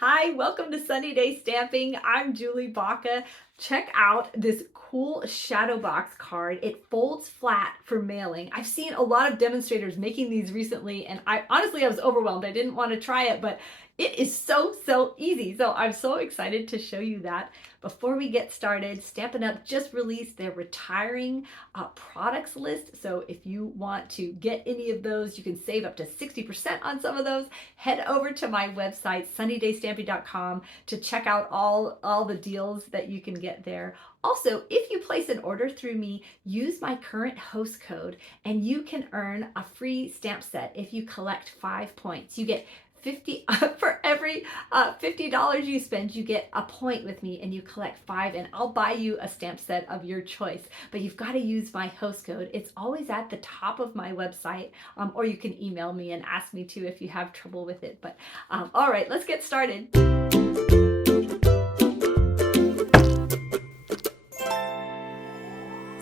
Hi, welcome to Sunny Day Stamping. I'm Julie Baca. Check out this cool shadow box card. It folds flat for mailing. I've seen a lot of demonstrators making these recently, and I was overwhelmed. I didn't want to try it, but it is so easy. So I'm so excited to show you that. Before we get started, Stampin' Up! Just released their retiring products list. So if you want to get any of those, you can save up to 60% on some of those. Head over to my website, sunnydaystamping.com, to check out all the deals that you can get there. Also, if you place an order through me, use my current host code and you can earn a free stamp set if you collect 5 points. You get 50 for every $50 you spend, you get a point with me and you collect 5, and I'll buy you a stamp set of your choice. But you've got to use my host code. It's always at the top of my website, or you can email me and ask me to if you have trouble with it. But all right, let's get started.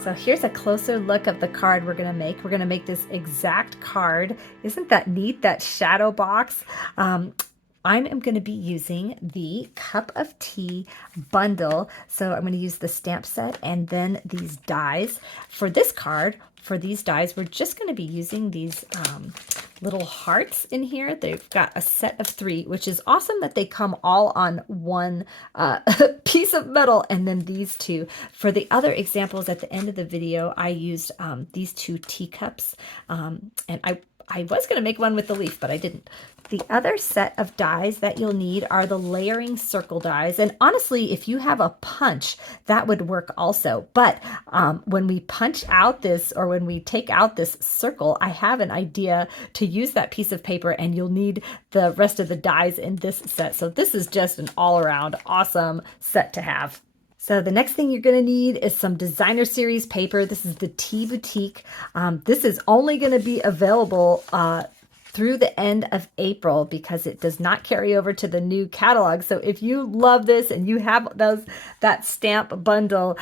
So here's a closer look of the card we're going to make. We're going to make this exact card. Isn't that neat, that shadow box? I am going to be using the Cup of Tea bundle. So I'm going to use the stamp set and then these dies. For this card, for these dies, we're just going to be using these little hearts in here. They've got a set of 3, which is awesome that they come all on one piece of metal, and then these 2. For the other examples at the end of the video, I used these 2 teacups, and I was going to make one with the leaf, but I didn't. The other set of dies that you'll need are the layering circle dies. And honestly, if you have a punch, that would work also. But when we punch out this, or when we take out this circle, I have an idea to use that piece of paper, and you'll need the rest of the dies in this set. So this is just an all-around awesome set to have. So the next thing you're going to need is some designer series paper. This is the Tea Boutique. This is only going to be available through the end of April because it does not carry over to the new catalog. So if you love this and you have that stamp bundle,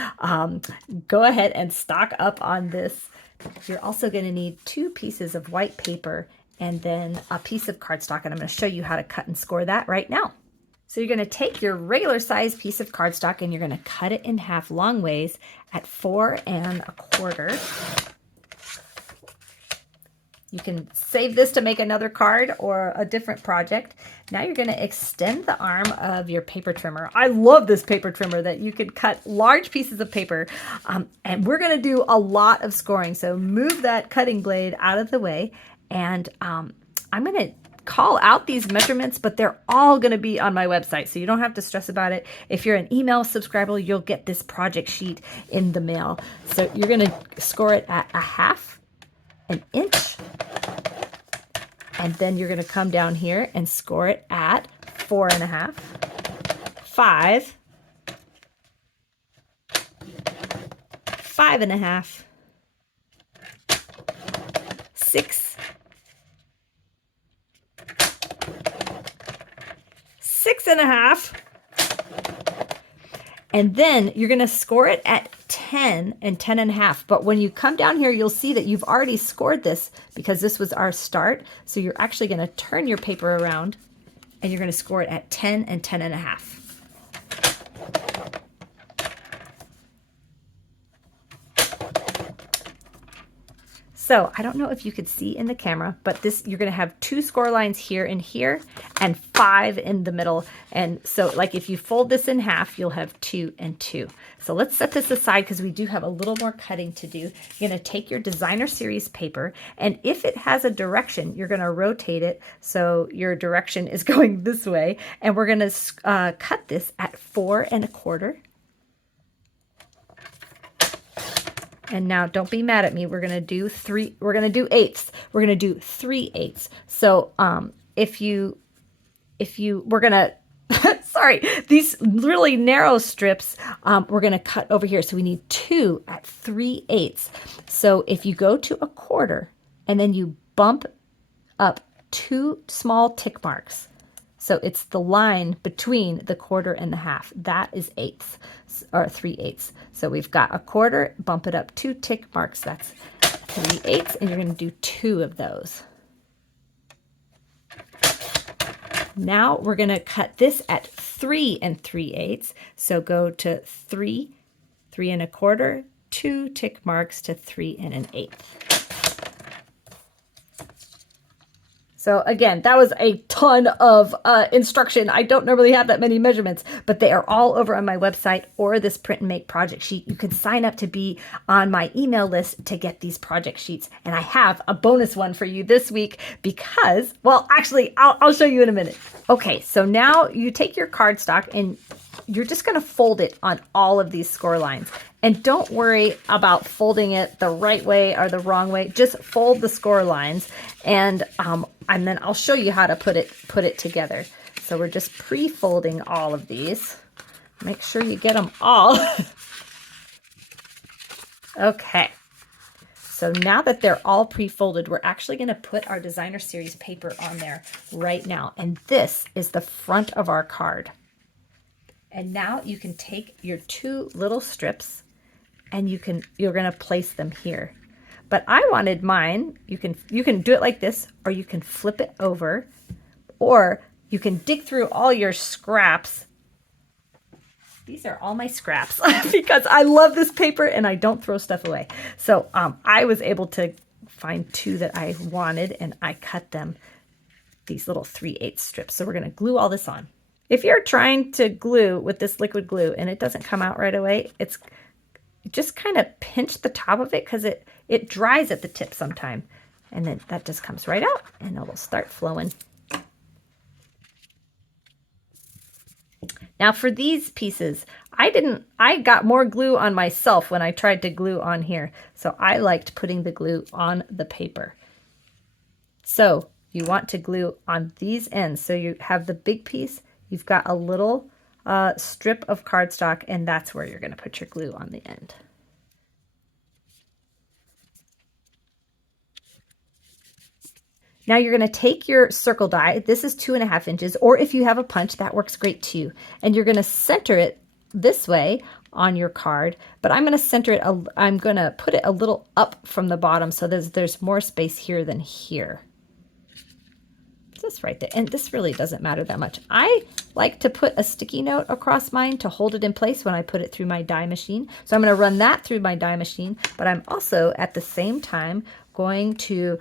go ahead and stock up on this. You're also going to need 2 pieces of white paper and then a piece of cardstock, and I'm going to show you how to cut and score that right now. So you're going to take your regular size piece of cardstock and you're going to cut it in half long ways at 4 1/4. You can save this to make another card or a different project. Now you're going to extend the arm of your paper trimmer. I love this paper trimmer that you can cut large pieces of paper. And we're going to do a lot of scoring. So move that cutting blade out of the way. And I'm going to call out these measurements, but they're all going to be on my website, so you don't have to stress about it. If you're an email subscriber, you'll get this project sheet in the mail. So you're going to score it at 1/2 inch, and then you're going to come down here and score it at 4 1/2, 5, 5 1/2, 6, 6 1/2, and then you're going to score it at 10 and 10 1/2. But when you come down here, you'll see that you've already scored this because this was our start. So you're actually going to turn your paper around and you're going to score it at 10 and 10 1/2. So I don't know if you could see in the camera, but you're going to have 2 score lines here and here and 5 in the middle. And so like if you fold this in half, you'll have 2 and 2. So let's set this aside because we do have a little more cutting to do. You're going to take your designer series paper, and if it has a direction, you're going to rotate it so your direction is going this way. And we're going to cut this at 4 1/4. And now don't be mad at me. We're going to do 3, we're going to do 8ths. We're going to do 3/8. So we're going to, sorry, these really narrow strips, we're going to cut over here. So we need 2 at 3/8. So if you go to 1/4 and then you bump up 2 small tick marks, so it's the line between the 1/4 and the 1/2. That is 8ths, or 3/8. So we've got 1/4, bump it up 2 tick marks. That's 3/8, and you're going to do 2 of those. Now we're going to cut this at 3 3/8. So go to 3, 3 1/4, 2 tick marks to 3 1/8. So again, that was a ton of instruction. I don't normally have that many measurements, but they are all over on my website or this print and make project sheet. You can sign up to be on my email list to get these project sheets. And I have a bonus one for you this week because, well, actually, I'll show you in a minute. Okay, so now you take your cardstock and you're just going to fold it on all of these score lines. And don't worry about folding it the right way or the wrong way. Just fold the score lines, and then I'll show you how to put it together. So we're just pre-folding all of these. Make sure you get them all. Okay. So now that they're all pre-folded, we're actually going to put our designer series paper on there right now. And this is the front of our card. And now you can take your 2 little strips and you're going to place them here. But I wanted mine, you can do it like this, or you can flip it over, or you can dig through all your scraps. These are all my scraps because I love this paper and I don't throw stuff away. So I was able to find 2 that I wanted, and I cut them these little 3/8 strips. So we're going to glue all this on. If you're trying to glue with this liquid glue and it doesn't come out right away, it's just kind of pinch the top of it because it dries at the tip sometime. And then that just comes right out and it'll start flowing. Now for these pieces, I got more glue on myself when I tried to glue on here. So I liked putting the glue on the paper. So you want to glue on these ends. So you have the big piece. You've got a little strip of cardstock, and that's where you're going to put your glue on the end. Now you're going to take your circle die. This is 2.5 inches, or if you have a punch, that works great too. And you're going to center it this way on your card, but I'm going to center it, I'm going to put it a little up from the bottom so there's more space here than here. Just right there. And this really doesn't matter that much. I like to put a sticky note across mine to hold it in place when I put it through my die machine. So I'm going to run that through my die machine, but I'm also at the same time going to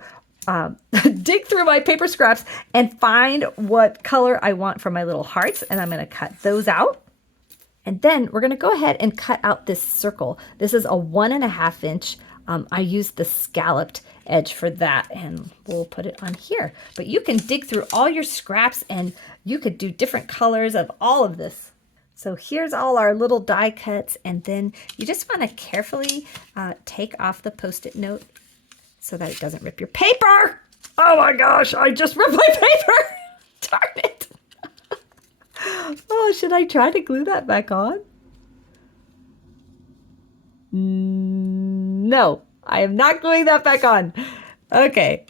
dig through my paper scraps and find what color I want for my little hearts, and I'm going to cut those out. And then we're going to go ahead and cut out this circle. This is a 1.5 inch. I used the scalloped edge for that, and we'll put it on here. But you can dig through all your scraps and you could do different colors of all of this. So here's all our little die cuts, and then you just want to carefully take off the Post-it note so that it doesn't rip your paper. Oh my gosh, I just ripped my paper. Darn it. Oh, should I try to glue that back on? No, I am not gluing that back on. Okay,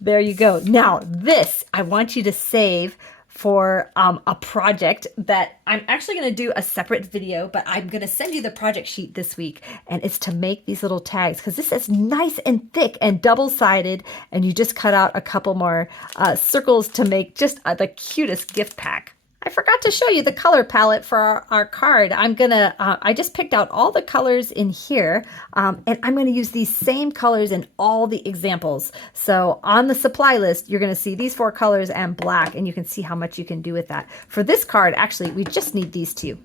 there you go. Now this, I want you to save for a project that I'm actually going to do a separate video, but I'm going to send you the project sheet this week, and it's to make these little tags because this is nice and thick and double-sided, and you just cut out a couple more circles to make just the cutest gift pack. I forgot to show you the color palette for our card. I just picked out all the colors in here, and I'm gonna use these same colors in all the examples. So on the supply list, you're gonna see these 4 colors and black, and you can see how much you can do with that. For this card, actually, we just need these 2.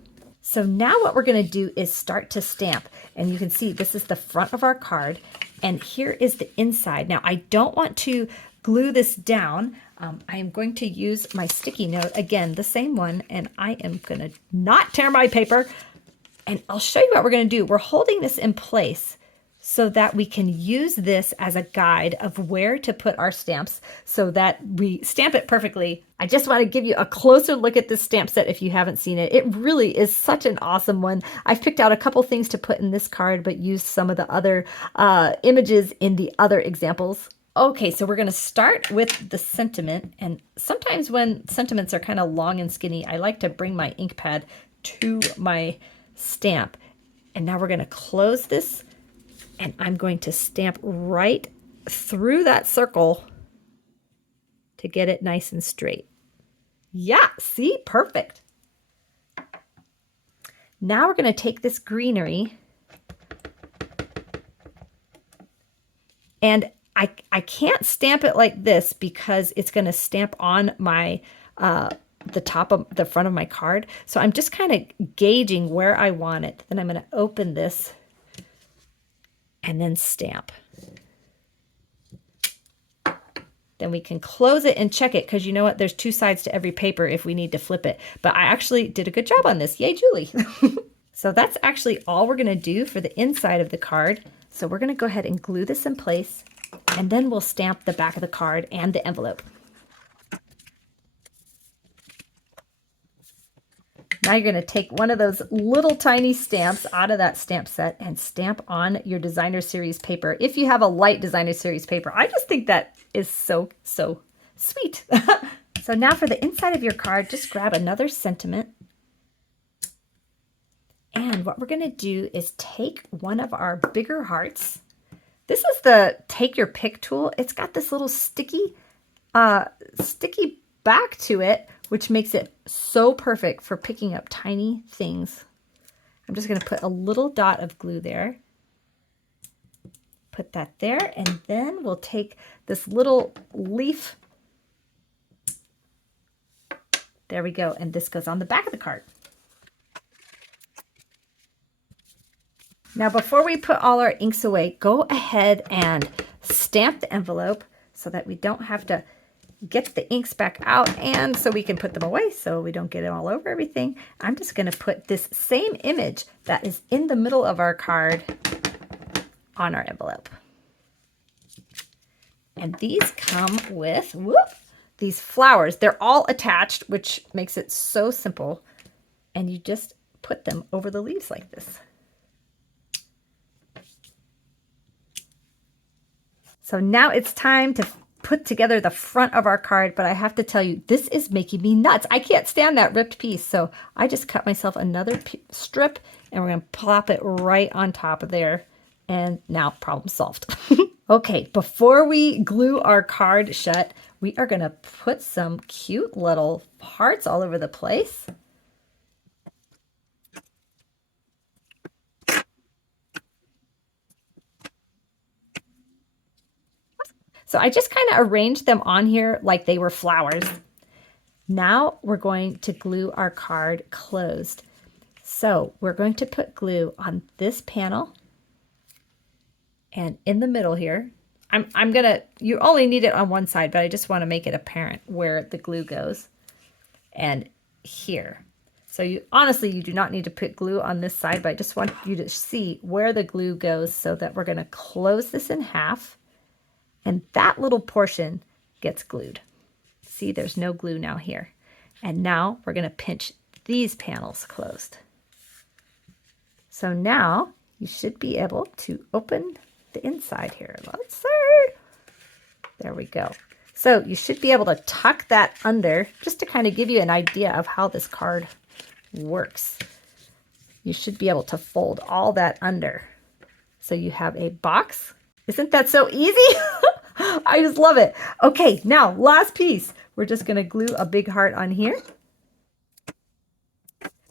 So now what we're gonna do is start to stamp, and you can see this is the front of our card, and here is the inside. Now, I don't want to glue this down. I am going to use my sticky note, again, the same one, and I am going to not tear my paper. And I'll show you what we're going to do. We're holding this in place so that we can use this as a guide of where to put our stamps so that we stamp it perfectly. I just want to give you a closer look at this stamp set if you haven't seen it. It really is such an awesome one. I've picked out a couple things to put in this card, but used some of the other images in the other examples. Okay, so we're going to start with the sentiment, and sometimes when sentiments are kind of long and skinny, I like to bring my ink pad to my stamp. And now we're going to close this, and I'm going to stamp right through that circle to get it nice and straight. Yeah, see? Perfect. Now we're going to take this greenery, and I can't stamp it like this because it's going to stamp on my the top of the front of my card. So I'm just kind of gauging where I want it. Then I'm going to open this and then stamp. Then we can close it and check it, because you know what? There's two sides to every paper if we need to flip it. But I actually did a good job on this. Yay, Julie. So that's actually all we're going to do for the inside of the card. So we're going to go ahead and glue this in place, and then we'll stamp the back of the card and the envelope. Now you're going to take one of those little tiny stamps out of that stamp set and stamp on your designer series paper. If you have a light designer series paper, I just think that is so sweet. So now for the inside of your card, just grab another sentiment. And what we're going to do is take one of our bigger hearts. This is the take your pick tool. It's got this little sticky back to it, which makes it so perfect for picking up tiny things. I'm just going to put a little dot of glue there. Put that there, and then we'll take this little leaf. There we go, and this goes on the back of the card. Now before we put all our inks away, go ahead and stamp the envelope so that we don't have to get the inks back out, and so we can put them away so we don't get it all over everything. I'm just going to put this same image that is in the middle of our card on our envelope. And these come with these flowers. They're all attached, which makes it so simple. And you just put them over the leaves like this. So now it's time to put together the front of our card, but I have to tell you, this is making me nuts. I can't stand that ripped piece, so I just cut myself another strip, and we're going to plop it right on top of there, and now problem solved. Okay, before we glue our card shut, we are going to put some cute little hearts all over the place. So I just kind of arranged them on here like they were flowers. Now we're going to glue our card closed. So we're going to put glue on this panel and in the middle here. You only need it on one side, but I just want to make it apparent where the glue goes. And here. So you do not need to put glue on this side, but I just want you to see where the glue goes, so that we're going to close this in half. And that little portion gets glued. See, there's no glue now here. And now we're going to pinch these panels closed. So now you should be able to open the inside here. Let's see. There we go. So you should be able to tuck that under, just to kind of give you an idea of how this card works. You should be able to fold all that under. So you have a box. Isn't that so easy? I just love it. Okay, now last piece. We're just going to glue a big heart on here.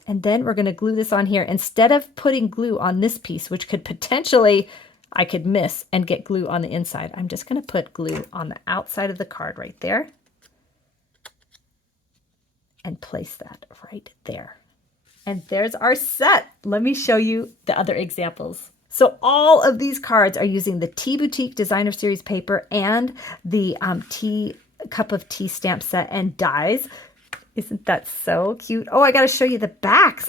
And then we're going to glue this on here. Instead of putting glue on this piece, which could potentially, I could miss and get glue on the inside, I'm just going to put glue on the outside of the card right there. And place that right there. And there's our set. Let me show you the other examples. So all of these cards are using the Tea Boutique Designer Series paper and the Cup of Tea stamp set and dies. Isn't that so cute? Oh, I got to show you the backs.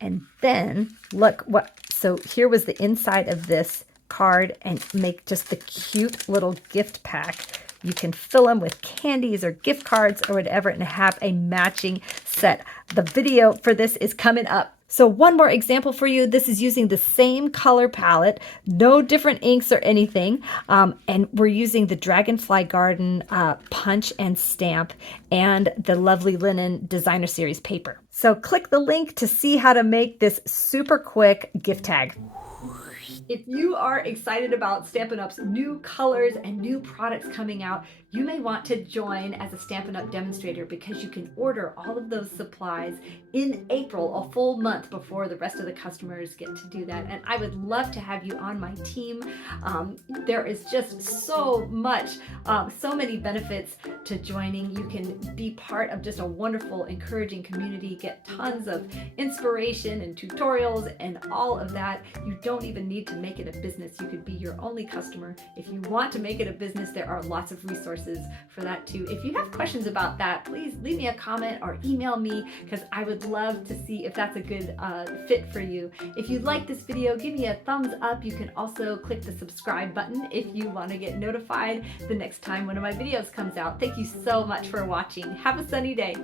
And then look so here was the inside of this card, and make just the cute little gift pack. You can fill them with candies or gift cards or whatever and have a matching set. The video for this is coming up. So one more example for you. This is using the same color palette, no different inks or anything. And we're using the Dragonfly Garden punch and stamp and the Lovely Linen Designer Series paper. So click the link to see how to make this super quick gift tag. If you are excited about Stampin' Up's new colors and new products coming out, you may want to join as a Stampin' Up demonstrator because you can order all of those supplies in April, a full month before the rest of the customers get to do that. And I would love to have you on my team. There is just so much, so many benefits to joining. You can be part of just a wonderful, encouraging community, get tons of inspiration and tutorials and all of that. You don't even need to make it a business. You could be your only customer. If you want to make it a business, there are lots of resources for that too. If you have questions about that, please leave me a comment or email me because I would love to see if that's a good fit for you. If you like this video, give me a thumbs up. You can also click the subscribe button if you want to get notified the next time one of my videos comes out. Thank you so much for watching. Have a sunny day.